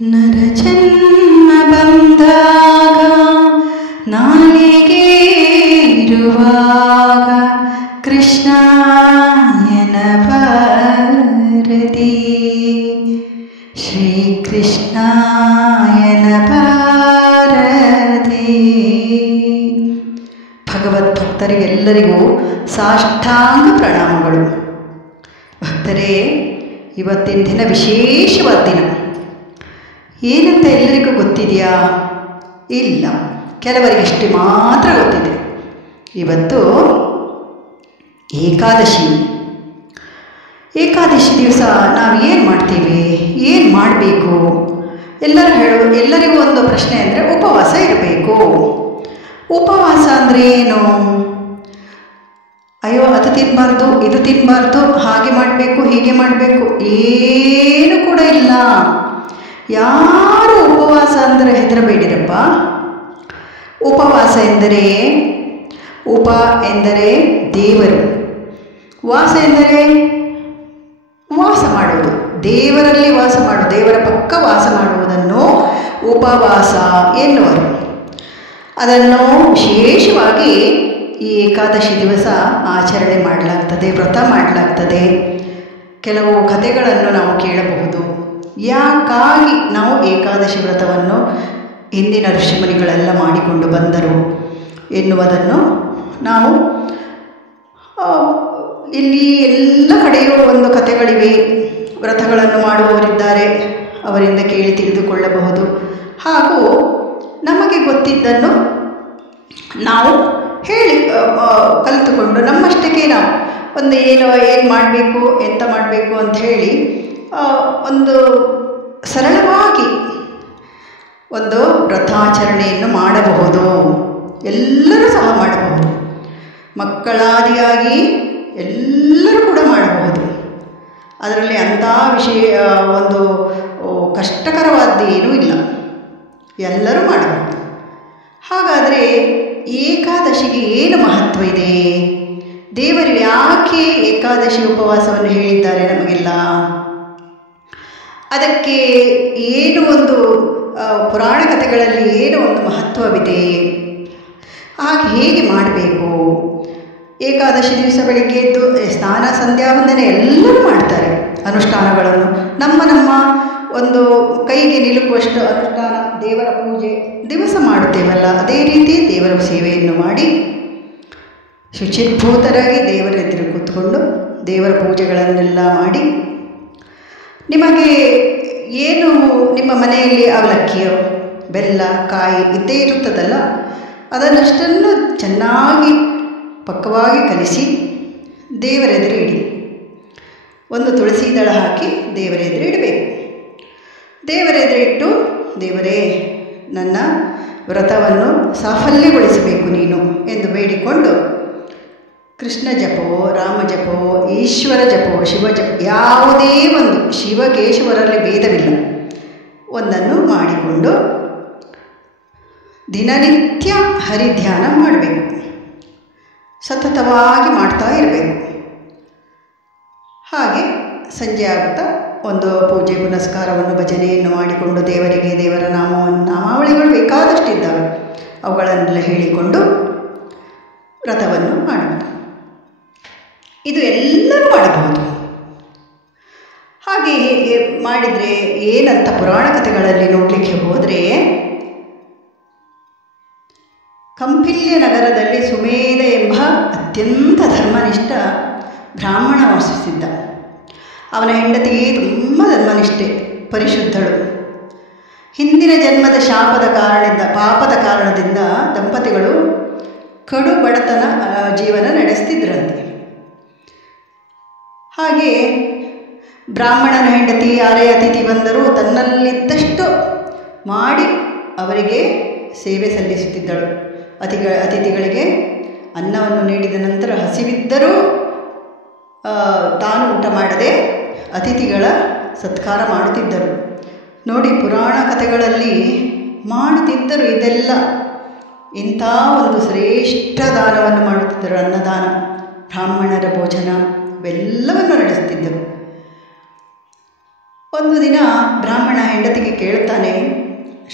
ನರಜನ್ಮ ಬಂದಾಗ ನಾಲಿಗೆ ಇರುವಾಗ ಕೃಷ್ಣ ಎನ್ನಬಾರದೆ, ಶ್ರೀಕೃಷ್ಣ ಎನ್ನಬಾರದೆ. ಭಗವದ್ಭಕ್ತರಿಗೆಲ್ಲರಿಗೂ ಸಾಷ್ಟಾಂಗ ಪ್ರಣಾಮಗಳು. ಭಕ್ತರೇ, ಇವತ್ತಿನ ದಿನ ವಿಶೇಷವಾದ ದಿನ. ಏನಂತ ಎಲ್ಲರಿಗೂ ಗೊತ್ತಿದೆಯಾ? ಇಲ್ಲ, ಕೆಲವರಿಗಷ್ಟೇ ಮಾತ್ರ ಗೊತ್ತಿದೆ. ಇವತ್ತು ಏಕಾದಶಿ. ಏಕಾದಶಿ ದಿವಸ ನಾವು ಏನು ಮಾಡ್ತೀವಿ, ಏನು ಮಾಡಬೇಕು? ಎಲ್ಲರಿಗೂ ಒಂದು ಪ್ರಶ್ನೆ ಅಂದರೆ ಉಪವಾಸ ಇರಬೇಕು. ಉಪವಾಸ ಅಂದರೆ ಏನು? ಅಯ್ಯೋ, ಅದು ತಿನ್ನಬಾರ್ದು, ಇದು ತಿನ್ನಬಾರ್ದು, ಹಾಗೆ ಮಾಡಬೇಕು, ಹೀಗೆ ಮಾಡಬೇಕು, ಏನು ಕೂಡ ಇಲ್ಲ. ಯಾರು ಉಪವಾಸ ಅಂದರೆ ಹೆದರಬೇಡಿರಪ್ಪ. ಉಪವಾಸ ಎಂದರೆ, ಉಪ ಎಂದರೆ ದೇವರು, ವಾಸ ಎಂದರೆ ವಾಸ ಮಾಡುವುದು, ದೇವರಲ್ಲಿ ವಾಸ ಮಾಡುವುದು, ದೇವರ ಪಕ್ಕ ವಾಸ ಮಾಡುವುದನ್ನು ಉಪವಾಸ ಎನ್ನುವರು. ಅದನ್ನು ವಿಶೇಷವಾಗಿ ಈ ಏಕಾದಶಿ ದಿವಸ ಆಚರಣೆ ಮಾಡಲಾಗ್ತದೆ, ವ್ರತ ಮಾಡಲಾಗ್ತದೆ. ಕೆಲವು ಕಥೆಗಳನ್ನು ನಾವು ಕೇಳಬಹುದು. ಯಾಕಾಗಿ ನಾವು ಏಕಾದಶಿ ವ್ರತವನ್ನು ಹಿಂದಿನ ಋಷಿಮುನಿಗಳೆಲ್ಲ ಮಾಡಿಕೊಂಡು ಬಂದರು ಎನ್ನುವುದನ್ನು ನಾವು ಇಲ್ಲಿ ಎಲ್ಲ ಕಡೆಯೂ ಒಂದು ಕಥೆಗಳಿವೆ. ವ್ರತಗಳನ್ನು ಮಾಡುವವರಿದ್ದಾರೆ, ಅವರಿಂದ ಕೇಳಿ ತಿಳಿದುಕೊಳ್ಳಬಹುದು. ಹಾಗೂ ನಮಗೆ ಗೊತ್ತಿದ್ದನ್ನು ನಾವು ಹೇಳಿ ಕಲಿತುಕೊಂಡು ನಮ್ಮಷ್ಟಕ್ಕೆ ನಾವು ಒಂದು ಏನು ಮಾಡಬೇಕು, ಎಂತ ಮಾಡಬೇಕು ಅಂತ ಹೇಳಿ ಒಂದು ಸರಳವಾಗಿ ಒಂದು ವ್ರತಾಚರಣೆಯನ್ನು ಮಾಡಬಹುದು. ಎಲ್ಲರೂ ಸಹ ಮಾಡಬಹುದು. ಮಕ್ಕಳಾದಿಯಾಗಿ ಎಲ್ಲರೂ ಕೂಡ ಮಾಡಬಹುದು. ಅದರಲ್ಲಿ ಅಂಥ ಒಂದು ಕಷ್ಟಕರವಾದ್ದು ಏನೂ ಇಲ್ಲ, ಎಲ್ಲರೂ ಮಾಡಬಹುದು. ಹಾಗಾದರೆ ಏಕಾದಶಿಗೆ ಏನು ಮಹತ್ವ ಇದೆ? ದೇವರು ಯಾಕೆ ಏಕಾದಶಿ ಉಪವಾಸವನ್ನು ಹೇಳಿದ್ದಾರೆ ನಮಗೆಲ್ಲ? ಅದಕ್ಕೆ ಏನು ಒಂದು ಪುರಾಣ ಕಥೆಗಳಲ್ಲಿ ಏನು ಒಂದು ಮಹತ್ವವಿದೆ? ಹಾಗೆ ಹೇಗೆ ಮಾಡಬೇಕು? ಏಕಾದಶಿ ದಿವಸ ಬೆಳಿಗ್ಗೆ ಎದ್ದು ಸ್ನಾನ ಸಂಧ್ಯಾವಂದನೆ ಎಲ್ಲರೂ ಮಾಡ್ತಾರೆ, ಅನುಷ್ಠಾನಗಳನ್ನು. ನಮ್ಮ ಒಂದು ಕೈಗೆ ನಿಲುಕುವಷ್ಟು ಅನುಷ್ಠಾನ, ದೇವರ ಪೂಜೆ ದಿವಸ ಮಾಡುತ್ತೇವಲ್ಲ, ಅದೇ ರೀತಿ ದೇವರ ಸೇವೆಯನ್ನು ಮಾಡಿ ಶುಚಿರ್ಭೂತರಾಗಿ ದೇವರ ಎದುರು ಕೂತ್ಕೊಂಡು ದೇವರ ಪೂಜೆಗಳನ್ನೆಲ್ಲ ಮಾಡಿ, ನಿಮಗೆ ಏನು ನಿಮ್ಮ ಮನೆಯಲ್ಲಿ ಅವಲಕ್ಕಿಯೋ ಬೆಲ್ಲ ಕಾಯಿ ಇದ್ದೇ ಇರುತ್ತದಲ್ಲ, ಅದನ್ನಷ್ಟನ್ನು ಚೆನ್ನಾಗಿ ಪಕ್ವವಾಗಿ ಕಲಿಸಿ ದೇವರೆದುರು ಇಡಿ. ಒಂದು ತುಳಸಿ ದಳ ಹಾಕಿ ದೇವರೆದುರು ಇಡಬೇಕು. ದೇವರೆದುರಿಟ್ಟು, ದೇವರೇ, ನನ್ನ ವ್ರತವನ್ನು ಸಾಫಲ್ಯಗೊಳಿಸಬೇಕು ನೀನು ಎಂದು ಬೇಡಿಕೊಂಡು ಕೃಷ್ಣ ಜಪವೋ, ರಾಮ ಜಪವೋ, ಈಶ್ವರ ಜಪವೋ, ಶಿವ ಜಪ, ಯಾವುದೇ ಒಂದು ಶಿವಕೇಶವರಲ್ಲಿ ಭೇದವಿಲ್ಲ, ಒಂದನ್ನು ಮಾಡಿಕೊಂಡು ದಿನನಿತ್ಯ ಹರಿಧ್ಯಾನ ಮಾಡಬೇಕು. ಸತತವಾಗಿ ಮಾಡ್ತಾ ಇರಬೇಕು. ಹಾಗೆ ಸಂಜೆ ಆಗುತ್ತಾ ಒಂದು ಪೂಜೆ ಪುನಸ್ಕಾರವನ್ನು, ಭಜನೆಯನ್ನು ಮಾಡಿಕೊಂಡು ದೇವರಿಗೆ ದೇವರ ನಾಮಾವಳಿಗಳು ಬೇಕಾದಷ್ಟಿದ್ದಾವೆ, ಅವುಗಳನ್ನೆಲ್ಲ ಹೇಳಿಕೊಂಡು ವ್ರತವನ್ನು ಮಾಡಬಹುದು. ಇದು ಎಲ್ಲರೂ ಮಾಡಬಹುದು. ಹಾಗೆ ಮಾಡಿದರೆ ಏನಂತ ಪುರಾಣ ಕಥೆಗಳಲ್ಲಿ ನೋಡಲಿಕ್ಕೆ ಹೋದರೆ, ಕಂಪಿಲ್ಯ ನಗರದಲ್ಲಿ ಸುಮೇಧ ಎಂಬ ಅತ್ಯಂತ ಧರ್ಮನಿಷ್ಠ ಬ್ರಾಹ್ಮಣ ವಾಸಿಸಿದ್ದ. ಅವನ ಹೆಂಡತಿಗೆ ತುಂಬ ಧರ್ಮನಿಷ್ಠೆ, ಪರಿಶುದ್ಧಳು. ಹಿಂದಿನ ಜನ್ಮದ ಪಾಪದ ಕಾರಣದಿಂದ ದಂಪತಿಗಳು ಕಡು ಬಡತನ ಜೀವನ ನಡೆಸ್ತಿದ್ರಂತೆ. ಹಾಗೆ ಬ್ರಾಹ್ಮಣನ ಹೆಂಡತಿ ಯಾರೇ ಅತಿಥಿ ಬಂದರೂ ತನ್ನಲ್ಲಿದ್ದಷ್ಟು ಮಾಡಿ ಅವರಿಗೆ ಸೇವೆ ಸಲ್ಲಿಸುತ್ತಿದ್ದಳು. ಅತಿಥಿಗಳಿಗೆ ಅನ್ನವನ್ನು ನೀಡಿದ ನಂತರ ಹಸಿವಿದ್ದರೂ ತಾನು ಊಟ ಮಾಡದೆ ಅತಿಥಿಗಳ ಸತ್ಕಾರ ಮಾಡುತ್ತಿದ್ದರು. ನೋಡಿ, ಪುರಾಣ ಕಥೆಗಳಲ್ಲಿ ಮಾಡುತ್ತಿದ್ದರು ಇದೆಲ್ಲ. ಇಂಥ ಒಂದು ಶ್ರೇಷ್ಠ ದಾನವನ್ನು ಮಾಡುತ್ತಿದ್ದರು, ಅನ್ನದಾನ, ಬ್ರಾಹ್ಮಣರ ಭೋಜನ ಇವೆಲ್ಲವನ್ನು ನಡೆಸುತ್ತಿದ್ದರು. ಒಂದು ದಿನ ಬ್ರಾಹ್ಮಣ ಹೆಂಡತಿಗೆ ಕೇಳುತ್ತಾನೆ,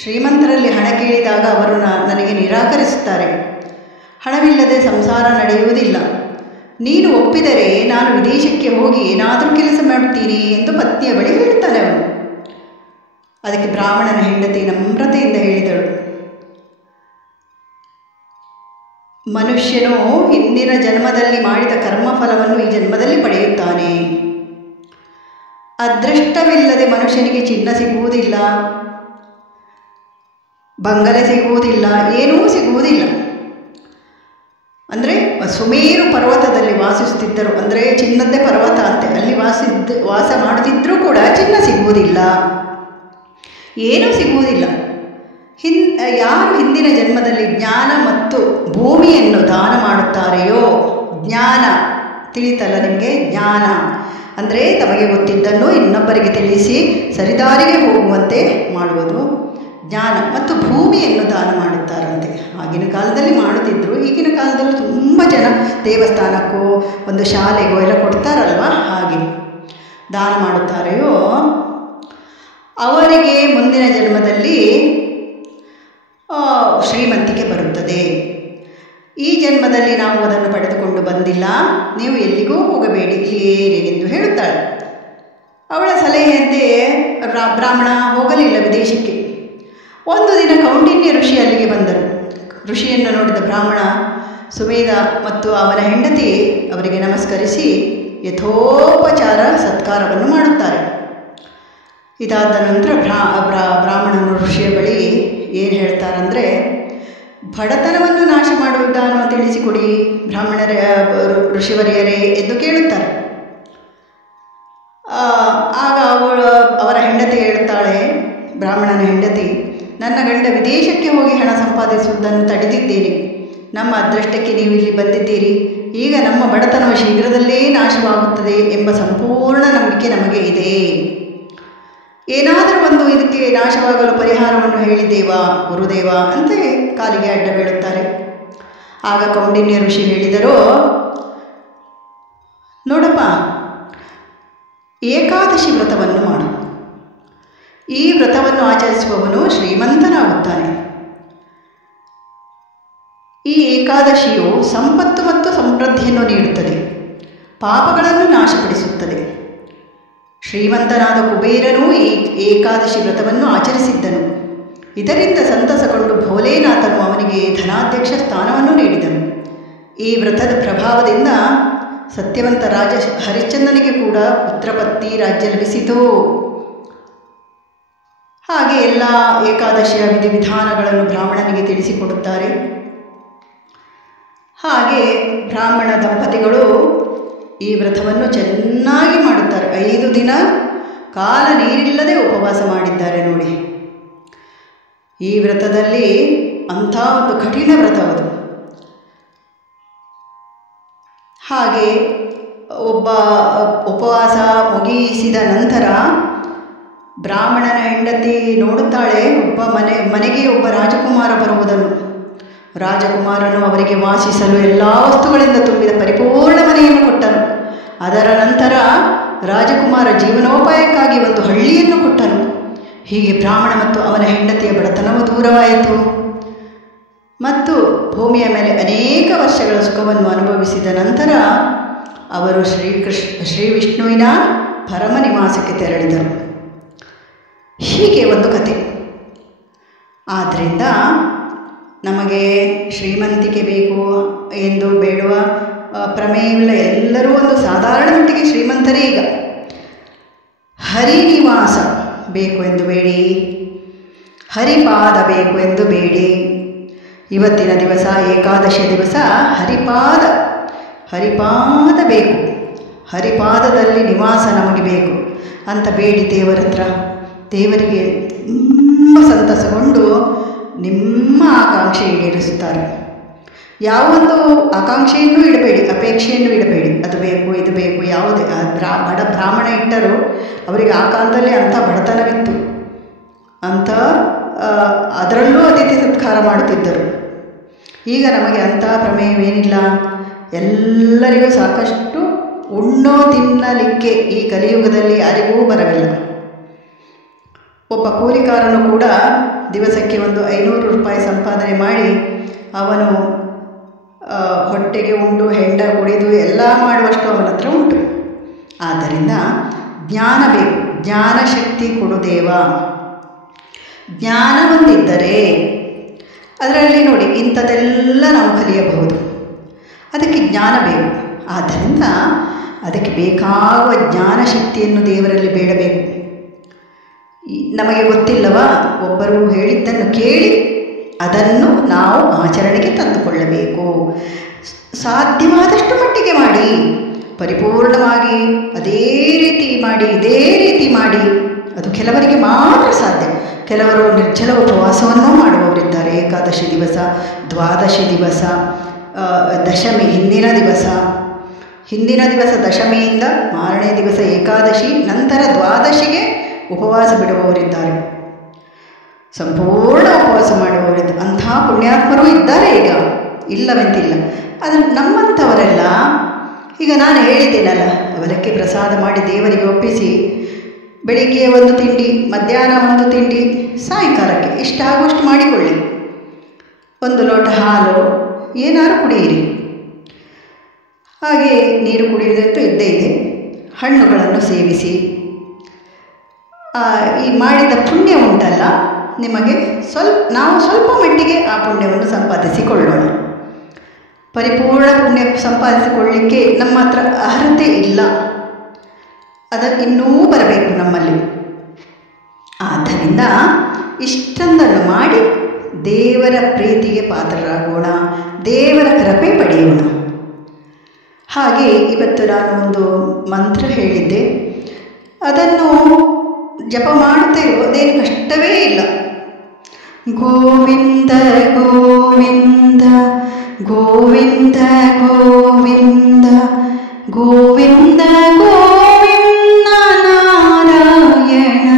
ಶ್ರೀಮಂತರಲ್ಲಿ ಹಣ ಕೇಳಿದಾಗ ಅವರು ನನಗೆ ನಿರಾಕರಿಸುತ್ತಾರೆ. ಹಣವಿಲ್ಲದೆ ಸಂಸಾರ ನಡೆಯುವುದಿಲ್ಲ. ನೀನು ಒಪ್ಪಿದರೆ ನಾನು ವಿದೇಶಕ್ಕೆ ಹೋಗಿ ಏನಾದರೂ ಕೆಲಸ ಮಾಡುತ್ತೀನಿ ಎಂದು ಪತ್ನಿಯ ಬಳಿ ಹೇಳ್ತಾನೆ ಅವನು. ಅದಕ್ಕೆ ಬ್ರಾಹ್ಮಣನ ಹೆಂಡತಿ ನಮ್ರತೆಯಿಂದ ಹೇಳಿದಳು, ಮನುಷ್ಯನು ಹಿಂದಿನ ಜನ್ಮದಲ್ಲಿ ಮಾಡಿದ ಕರ್ಮಫಲವನ್ನು ಈ ಜನ್ಮದಲ್ಲಿ ಪಡೆಯುತ್ತಾನೆ. ಅದೃಷ್ಟವಿಲ್ಲದೆ ಮನುಷ್ಯನಿಗೆ ಚಿನ್ನ ಸಿಗುವುದಿಲ್ಲ, ಬಂಗಲೆ ಸಿಗುವುದಿಲ್ಲ, ಏನೂ ಸಿಗುವುದಿಲ್ಲ. ಅಂದರೆ ಸುಮೇರು ಪರ್ವತದಲ್ಲಿ ವಾಸಿಸುತ್ತಿದ್ದರು, ಅಂದರೆ ಚಿನ್ನದ್ದೇ ಪರ್ವತ ಅಂತೆ, ಅಲ್ಲಿ ವಾಸ ಮಾಡುತ್ತಿದ್ದರೂ ಕೂಡ ಚಿನ್ನ ಸಿಗುವುದಿಲ್ಲ, ಏನೂ ಸಿಗುವುದಿಲ್ಲ. ಯಾರು ಹಿಂದಿನ ಜನ್ಮದಲ್ಲಿ ಜ್ಞಾನ ಮತ್ತು ಭೂಮಿಯನ್ನು ದಾನ ಮಾಡುತ್ತಾರೆಯೋ, ಜ್ಞಾನ ತಿಳಿತಲ್ಲ ನಿಮಗೆ, ಜ್ಞಾನ ಅಂದರೆ ತಮಗೆ ಗೊತ್ತಿದ್ದನ್ನು ಇನ್ನೊಬ್ಬರಿಗೆ ತಿಳಿಸಿ ಸರಿದಾರಿಗೆ ಹೋಗುವಂತೆ ಮಾಡುವುದು ಜ್ಞಾನ, ಮತ್ತು ಭೂಮಿಯನ್ನು ದಾನ ಮಾಡುತ್ತಾರಂತೆ. ಆಗಿನ ಕಾಲದಲ್ಲಿ ಮಾಡುತ್ತಿದ್ದರು, ಈಗಿನ ಕಾಲದಲ್ಲಿ ತುಂಬ ಜನ ದೇವಸ್ಥಾನಕ್ಕೂ ಒಂದು ಶಾಲೆಗೂ ಎಲ್ಲ ಕೊಡ್ತಾರಲ್ವ, ಹಾಗೆ ದಾನ ಮಾಡುತ್ತಾರೆಯೋ ಅವರಿಗೆ ಮುಂದಿನ ಜನ್ಮದಲ್ಲಿ ಶ್ರೀಮಂತಿಕೆ ಬರುತ್ತದೆ. ಈ ಜನ್ಮದಲ್ಲಿ ನಾವು ಅದನ್ನು ಪಡೆದುಕೊಂಡು ಬಂದಿಲ್ಲ, ನೀವು ಎಲ್ಲಿಗೂ ಹೋಗಬೇಡಿ, ಇಲ್ಲಿಯೇ ಎಂದು ಹೇಳುತ್ತಾಳೆ. ಅವಳ ಸಲಹೆಯಂತೆ ಬ್ರಾಹ್ಮಣ ಹೋಗಲಿಲ್ಲ ವಿದೇಶಕ್ಕೆ. ಒಂದು ದಿನ ಕೌಂಡಿನ್ಯ ಋಷಿ ಅಲ್ಲಿಗೆ ಬಂದರು. ಋಷಿಯನ್ನು ನೋಡಿದ ಬ್ರಾಹ್ಮಣ ಸುಮೇಧ ಮತ್ತು ಅವನ ಹೆಂಡತಿ ಅವರಿಗೆ ನಮಸ್ಕರಿಸಿ ಯಥೋಪಚಾರ ಸತ್ಕಾರವನ್ನು ಮಾಡುತ್ತಾರೆ. ಇದಾದ ನಂತರ ಬ್ರಾಹ್ಮಣನು ಋಷಿಯ ಬಳಿ ಏನು ಹೇಳ್ತಾರಂದರೆ, ಬಡತನವನ್ನು ನಾಶ ಮಾಡುವ ವಿಧಾನವನ್ನು ತಿಳಿಸಿಕೊಡಿ ಬ್ರಾಹ್ಮಣರೇ, ಋಷಿವರಿಯರೇ ಎಂದು ಕೇಳುತ್ತಾರೆ. ಆಗ ಅವರ ಹೆಂಡತಿ ಹೇಳ್ತಾಳೆ, ಬ್ರಾಹ್ಮಣನ ಹೆಂಡತಿ, ನನ್ನ ಗಂಡ ವಿದೇಶಕ್ಕೆ ಹೋಗಿ ಹಣ ಸಂಪಾದಿಸುವುದನ್ನು ತಡೆದಿದ್ದೇನೆ. ನಮ್ಮ ಅದೃಷ್ಟಕ್ಕೆ ನೀವು ಇಲ್ಲಿ ಬಂದಿದ್ದೀರಿ. ಈಗ ನಮ್ಮ ಬಡತನವು ಶೀಘ್ರದಲ್ಲೇ ನಾಶವಾಗುತ್ತದೆ ಎಂಬ ಸಂಪೂರ್ಣ ನಂಬಿಕೆ ನಮಗೆ ಇದೆ. ಏನಾದರೂ ಒಂದು ಇದಕ್ಕೆ ನಾಶವಾಗಲು ಪರಿಹಾರವನ್ನು ಹೇಳಿದ್ದೇವಾ ಗುರುದೇವ ಅಂತ ಕಾಲಿಗೆ ಅಡ್ಡ ಬೀಳುತ್ತಾರೆ. ಆಗ ಕೌಂಡಿನ್ಯ ಋಷಿ ಹೇಳಿದರು, ನೋಡಪ್ಪ, ಏಕಾದಶಿ ವ್ರತವನ್ನು ಮಾಡು. ಈ ವ್ರತವನ್ನು ಆಚರಿಸುವವನು ಶ್ರೀಮಂತನಾಗುತ್ತಾನೆ. ಈ ಏಕಾದಶಿಯು ಸಂಪತ್ತು ಮತ್ತು ಸಮೃದ್ಧಿಯನ್ನು ನೀಡುತ್ತದೆ, ಪಾಪಗಳನ್ನು ನಾಶಪಡಿಸುತ್ತದೆ. ಶ್ರೀಮಂತನಾದ ಕುಬೇರನೂ ಈ ಏಕಾದಶಿ ವ್ರತವನ್ನು ಆಚರಿಸಿದ್ದನು. ಇದರಿಂದ ಸಂತಸಗೊಂಡು ಭೋಲೇನಾಥನು ಅವನಿಗೆ ಧನಾಧ್ಯಕ್ಷ ಸ್ಥಾನವನ್ನು ನೀಡಿದನು. ಈ ವ್ರತದ ಪ್ರಭಾವದಿಂದ ಸತ್ಯವಂತ ರಾಜ ಹರಿಶ್ಚಂದ್ರನಿಗೆ ಕೂಡ ಪುತ್ರಪತ್ನಿ ರಾಜ್ಯ ಲಭಿಸಿತು. ಹಾಗೆ ಎಲ್ಲ ಏಕಾದಶಿಯ ವಿಧಿವಿಧಾನಗಳನ್ನು ಬ್ರಾಹ್ಮಣನಿಗೆ ತಿಳಿಸಿಕೊಡುತ್ತಾರೆ. ಹಾಗೆ ಬ್ರಾಹ್ಮಣ ದಂಪತಿಗಳು ಈ ವ್ರತವನ್ನು ಚೆನ್ನಾಗಿ ಮಾಡುತ್ತಾರೆ. 5 ದಿನ ಕಾಲ ನೀರಿಲ್ಲದೆ ಉಪವಾಸ ಮಾಡಿದ್ದಾರೆ ನೋಡಿ. ಈ ವ್ರತದಲ್ಲಿ ಅಂಥ ಒಂದು ಕಠಿಣ ವ್ರತ ಅದು. ಹಾಗೆ ಒಬ್ಬ ಉಪವಾಸ ಮುಗಿಸಿದ ನಂತರ ಬ್ರಾಹ್ಮಣನ ಹೆಂಡತಿ ನೋಡುತ್ತಾಳೆ, ಮನೆಗೆ ಒಬ್ಬ ರಾಜಕುಮಾರ ಬರುವುದನ್ನು. ರಾಜಕುಮಾರನು ಅವರಿಗೆ ವಾಸಿಸಲು ಎಲ್ಲ ವಸ್ತುಗಳಿಂದ ತುಂಬಿದ ಪರಿಪೂರ್ಣ ಮನೆಯನ್ನು ಕೊಟ್ಟನು. ಅದರ ನಂತರ ರಾಜಕುಮಾರ ಜೀವನೋಪಾಯಕ್ಕಾಗಿ ಒಂದು ಹಳ್ಳಿಯನ್ನು ಕೊಟ್ಟನು. ಹೀಗೆ ಬ್ರಾಹ್ಮಣ ಮತ್ತು ಅವನ ಹೆಂಡತಿಯ ಬಡತನವು ದೂರವಾಯಿತು ಮತ್ತು ಭೂಮಿಯ ಮೇಲೆ ಅನೇಕ ವರ್ಷಗಳ ಸುಖವನ್ನು ಅನುಭವಿಸಿದ ನಂತರ ಅವರು ಶ್ರೀ ವಿಷ್ಣುವಿನ ಪರಮ ನಿವಾಸಕ್ಕೆ ತೆರಳಿದರು. ಹೀಗೆ ಒಂದು ಕತೆ. ಆದ್ದರಿಂದ ನಮಗೆ ಶ್ರೀಮಂತಿಕೆ ಬೇಕು ಎಂದು ಬೇಡುವ ಪ್ರಮೇಯವಿಲ್ಲ. ಎಲ್ಲರೂ ಒಂದು ಸಾಧಾರಣ ಮಟ್ಟಿಗೆ ಶ್ರೀಮಂತರೇ. ಈಗ ಹರಿನಿವಾಸ ಬೇಕು ಎಂದು ಬೇಡಿ, ಹರಿಪಾದ ಬೇಕು ಎಂದು ಬೇಡಿ. ಇವತ್ತಿನ ದಿವಸ ಏಕಾದಶಿಯ ದಿವಸ ಹರಿಪಾದ ಬೇಕು, ಹರಿಪಾದದಲ್ಲಿ ನಿವಾಸ ನಮಗೆ ಬೇಕು ಅಂತ ಬೇಡಿ ದೇವರ ಹತ್ರ. ದೇವರಿಗೆ ತುಂಬ ಸಂತಸಗೊಂಡು ನಿಮ್ಮ ಆಕಾಂಕ್ಷೆ ಈಡೇರಿಸುತ್ತಾರೆ. ಯಾವೊಂದು ಆಕಾಂಕ್ಷೆಯನ್ನು ಇಡಬೇಡಿ, ಅಪೇಕ್ಷೆಯನ್ನು ಇಡಬೇಡಿ. ಅದು ಬೇಕು ಇದು ಬೇಕು ಯಾವುದೇ ಬಡ ಬ್ರಾಹ್ಮಣ ಇಟ್ಟರು. ಅವರಿಗೆ ಆ ಕಾಲದಲ್ಲಿ ಅಂಥ ಬಡತನವಿತ್ತು, ಅಂಥ ಅದರಲ್ಲೂ ಅತಿಥಿ ಸತ್ಕಾರ ಮಾಡುತ್ತಿದ್ದರು. ಈಗ ನಮಗೆ ಅಂಥ ಪ್ರಮೇಯವೇನಿಲ್ಲ. ಎಲ್ಲರಿಗೂ ಸಾಕಷ್ಟು ಉಣ್ಣೋ ತಿನ್ನಲಿಕ್ಕೆ ಈ ಕಲಿಯುಗದಲ್ಲಿ ಯಾರಿಗೂ ಬರವಿಲ್ಲ. ಒಬ್ಬ ಕೂಲಿಕಾರನು ಕೂಡ ದಿವಸಕ್ಕೆ ಒಂದು 500 ರೂಪಾಯಿ ಸಂಪಾದನೆ ಮಾಡಿ ಅವನು ಹೊಟ್ಟೆಗೆ ಉಂಡು ಹೆಂಡ ಕುಡಿದು ಎಲ್ಲ ಮಾಡುವಷ್ಟು ಅವನ ಹತ್ರ ಉಂಟು. ಆದ್ದರಿಂದ ಜ್ಞಾನ ಬೇಕು. ಜ್ಞಾನ ಶಕ್ತಿ ಕೊಡು ದೇವ. ಜ್ಞಾನ ಹೊಂದಿದ್ದರೆ ಅದರಲ್ಲಿ ನೋಡಿ ಇಂಥದ್ದೆಲ್ಲ ನಾವು ಕಲಿಯಬಹುದು. ಅದಕ್ಕೆ ಜ್ಞಾನ ಬೇಕು. ಆದ್ದರಿಂದ ಅದಕ್ಕೆ ಬೇಕಾಗುವ ಜ್ಞಾನ ಶಕ್ತಿಯನ್ನು ದೇವರಲ್ಲಿ ಬೇಡಬೇಕು. ನಮಗೆ ಗೊತ್ತಿಲ್ಲವಾ, ಒಬ್ಬರು ಹೇಳಿದ್ದನ್ನು ಕೇಳಿ ಅದನ್ನು ನಾವು ಆಚರಣೆಗೆ ತಂದುಕೊಳ್ಳಬೇಕು. ಸಾಧ್ಯವಾದಷ್ಟು ಮಟ್ಟಿಗೆ ಮಾಡಿ, ಪರಿಪೂರ್ಣವಾಗಿ ಅದೇ ರೀತಿ ಮಾಡಿ, ಇದೇ ರೀತಿ ಮಾಡಿ. ಅದು ಕೆಲವರಿಗೆ ಮಾತ್ರ ಸಾಧ್ಯ. ಕೆಲವರು ನಿರ್ಜಲ ಉಪವಾಸವನ್ನೂ ಮಾಡುವವರಿದ್ದಾರೆ. ಏಕಾದಶಿ ದಿವಸ, ದ್ವಾದಶಿ ದಿವಸ, ದಶಮಿ ಹಿಂದಿನ ದಿವಸ ದಶಮಿಯಿಂದ ಮಾರನೇ ದಿವಸ ಏಕಾದಶಿ, ನಂತರ ದ್ವಾದಶಿಗೆ ಉಪವಾಸ ಬಿಡುವವರಿದ್ದಾರೆ. ಸಂಪೂರ್ಣ ಉಪವಾಸ ಮಾಡುವವರಿದ್ದಾರೆ. ಅಂಥ ಪುಣ್ಯಾತ್ಮರು ಇದ್ದಾರೆ ಈಗ, ಇಲ್ಲವೆಂತಿಲ್ಲ. ಅದು ನಮ್ಮಂಥವರೆಲ್ಲ ಈಗ ನಾನು ಹೇಳಿದ್ದೇನಲ್ಲ, ಅವಲಕ್ಕಿ ಪ್ರಸಾದ ಮಾಡಿ ದೇವರಿಗೆ ಒಪ್ಪಿಸಿ ಬೆಳಿಗ್ಗೆ ಒಂದು ತಿಂಡಿ, ಮಧ್ಯಾಹ್ನ ಒಂದು ತಿಂಡಿ, ಸಾಯಂಕಾಲಕ್ಕೆ ಇಷ್ಟಾಗುವಷ್ಟು ಮಾಡಿಕೊಳ್ಳಿ. ಒಂದು ಲೋಟ ಹಾಲು ಏನಾದರೂ ಕುಡಿಯಿರಿ. ಹಾಗೆ ನೀರು ಕುಡಿಯುವುದಂತೂ ಇದ್ದೇ ಇದೆ. ಹಣ್ಣುಗಳನ್ನು ಸೇವಿಸಿ. ಈ ಮಾಡಿದ ಪುಣ್ಯ ಉಂಟಲ್ಲ ನಿಮಗೆ, ನಾವು ಸ್ವಲ್ಪ ಮಟ್ಟಿಗೆ ಆ ಪುಣ್ಯವನ್ನು ಸಂಪಾದಿಸಿಕೊಳ್ಳೋಣ. ಪರಿಪೂರ್ಣ ಪುಣ್ಯ ಸಂಪಾದಿಸಿಕೊಳ್ಳಲಿಕ್ಕೆ ನಮ್ಮ ಹತ್ರ ಅರ್ಹತೆ ಇಲ್ಲ, ಅದು ಇನ್ನೂ ಬರಬೇಕು ನಮ್ಮಲ್ಲಿ. ಆದ್ದರಿಂದ ಇಷ್ಟೊಂದನ್ನು ಮಾಡಿ ದೇವರ ಪ್ರೀತಿಗೆ ಪಾತ್ರರಾಗೋಣ, ದೇವರ ಕೃಪೆ ಪಡೆಯೋಣ. ಹಾಗೆ ಇವತ್ತು ನಾನು ಒಂದು ಮಂತ್ರ ಹೇಳಿದ್ದೆ, ಅದನ್ನು ಜಪ ಮಾಡುತ್ತಾ ಇರೋದೇನು ಕಷ್ಟವೇ ಇಲ್ಲ. ಗೋವಿಂದ ಗೋವಿಂದ ಗೋವಿಂದ ಗೋವಿಂದ ಗೋವಿಂದ ಗೋವಿಂದ ನಾರಾಯಣ,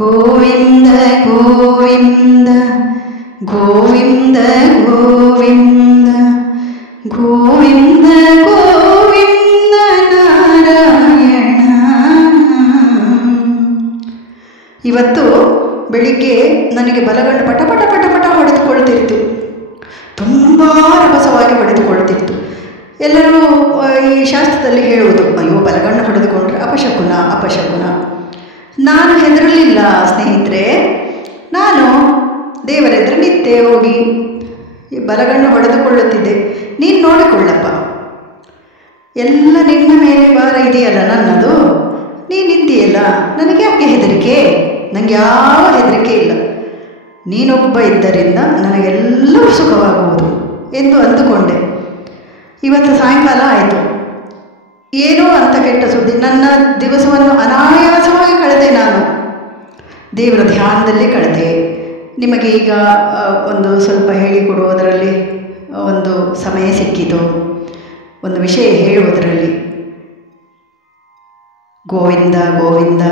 ಗೋವಿಂದ ಗೋವಿಂದ ಗೋವಿಂದ ಗೋವಿಂದ ಗೋವಿಂದ ಗೋವಿಂದ ನಾರಾಯಣ. ಇವತ್ತು ಬೆಳಿಗ್ಗೆ ನನಗೆ ಬಲಗಣ್ಣು ಪಟ ಪಟ ಪಟ ಪಟ ಹೊಡೆದುಕೊಳ್ತಿತ್ತು, ತುಂಬ ರಭಸವಾಗಿ ಹೊಡೆದುಕೊಳ್ತಿತ್ತು. ಎಲ್ಲರೂ ಈ ಶಾಸ್ತ್ರದಲ್ಲಿ ಹೇಳುವುದು, ಅಯ್ಯೋ ಬಲಗಣ್ಣು ಹೊಡೆದುಕೊಂಡ್ರೆ ಅಪಶಕುನ ಅಪಶಕುನ. ನಾನು ಹೆದರಲಿಲ್ಲ ಸ್ನೇಹಿತರೆ. ನಾನು ದೇವರೆದುರು ನಿತ್ಯ ಹೋಗಿ ಬಲಗಣ್ಣು ಹೊಡೆದುಕೊಳ್ಳುತ್ತಿದ್ದೆ. ನೀನು ನೋಡಿಕೊಳ್ಳಪ್ಪ, ಎಲ್ಲ ನಿನ್ನ ಮೇಲೆ ಭಾರ ಇದೆಯಲ್ಲ ನನ್ನದು, ನೀನಿದ್ದೀಯಲ್ಲ, ನನಗೆ ಯಾಕೆ ಹೆದರಿಕೆ? ನನಗೆ ಯಾವ ಹೆದರಿಕೆ ಇಲ್ಲ. ನೀನೊಬ್ಬ ಇದ್ದರಿಂದ ನನಗೆಲ್ಲವೂ ಸುಖವಾಗುವುದು ಎಂದು ಅಂದುಕೊಂಡೆ. ಇವತ್ತು ಸಾಯಂಕಾಲ ಆಯಿತು, ಏನೋ ಅಂತ ಕೆಟ್ಟ ಸುದ್ದಿ. ನನ್ನ ದಿವಸವನ್ನು ಅನಾಯಾಸವಾಗಿ ಕಳೆದೆ. ನಾನು ದೇವರ ಧ್ಯಾನದಲ್ಲಿ ಕಳೆದೆ. ನಿಮಗೆ ಈಗ ಒಂದು ಸ್ವಲ್ಪ ಹೇಳಿಕೊಡುವುದರಲ್ಲಿ ಒಂದು ಸಮಯ ಸಿಕ್ಕಿತು, ಒಂದು ವಿಷಯ ಹೇಳುವುದರಲ್ಲಿ. ಗೋವಿಂದ ಗೋವಿಂದ